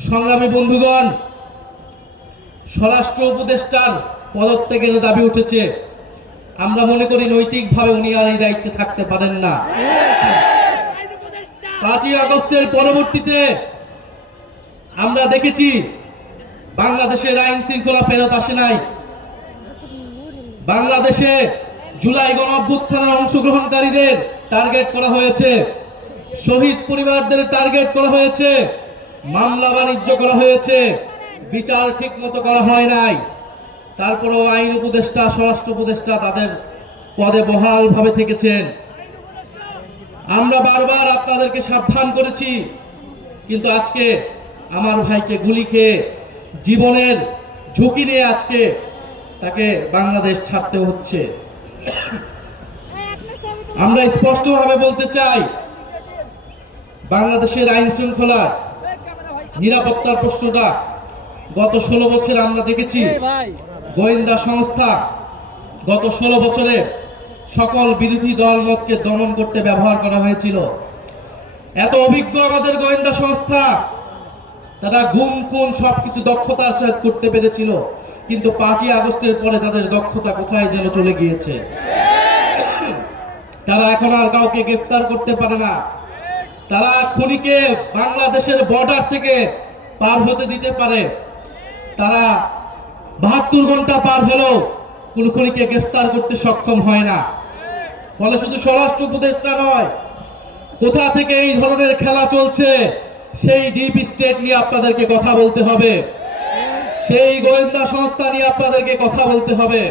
সংগ্রামী বন্ধুগণ, স্বরাষ্ট্র উপদেষ্টার পদত্যাগের দাবি উঠেছে। আমরা মনে করি নৈতিকভাবে উনি আর এই দায়িত্বে থাকতে পারেন না। 5ই আগস্টের পরবর্তীতে আমরা দেখেছি বাংলাদেশের আইন শৃঙ্খলা ফেরত আসে নাই। বাংলাদেশে জুলাই গণঅভ্যুত্থানের অংশগ্রহণকারীদের টার্গেট করা হয়েছে, শহীদ পরিবারদের টার্গেট করা হয়েছে, মামলা বাণিজ্য করা হয়েছে, বিচার ঠিক মতো করা হয় নাই। তারপরেও আইন উপদেষ্টা, স্বরাষ্ট্র উপদেষ্টা তাদের পদে বহাল ভাবে থেকেছেন। আমরা বারবার আপনাদেরকে সাবধান করেছি, কিন্তু আজকে আমার ভাইকে গুলি খেয়ে জীবনের ঝুঁকি নিয়ে আজকে তাকে বাংলাদেশ ছাড়তে হচ্ছে। আমরা স্পষ্টভাবে বলতে চাই, বাংলাদেশের আইন শৃঙ্খলা নিরাপত্তার প্রশ্নটা গত 16 বছরে আমরা দেখেছি গোয়েন্দা সংস্থা গত 16 বছরে সকল বিরোধী দল মতকে দমন করতে ব্যবহার করা হয়েছিল। এত অভিজ্ঞ আমাদের গোয়েন্দা সংস্থা, তারা গুম খুন সবকিছু দক্ষতার সাথে করতে পেরেছিল, কিন্তু 5ই আগস্টের পরে তাদের দক্ষতা কোথায় যেন চলে গিয়েছে। তারা এখন আর কাউকে গ্রেফতার করতে পারে না। তারা খুনিকে বাংলাদেশের বর্ডার থেকে পার হতে দিতে পারে, তারা 72 ঘন্টা পার হলেও কোন খুনিকে গ্রেফতার করতে সক্ষম হয় না। ফলে শুধু স্বরাষ্ট্র উপদেষ্টা নয়, কোথা থেকে এই ধরনের খেলা চলছে সেই ডিপ স্টেট নিয়ে আপনাদেরকে কথা বলতে হবে, সেই গোয়েন্দা সংস্থা নিয়ে আপনাদেরকে কথা বলতে হবে।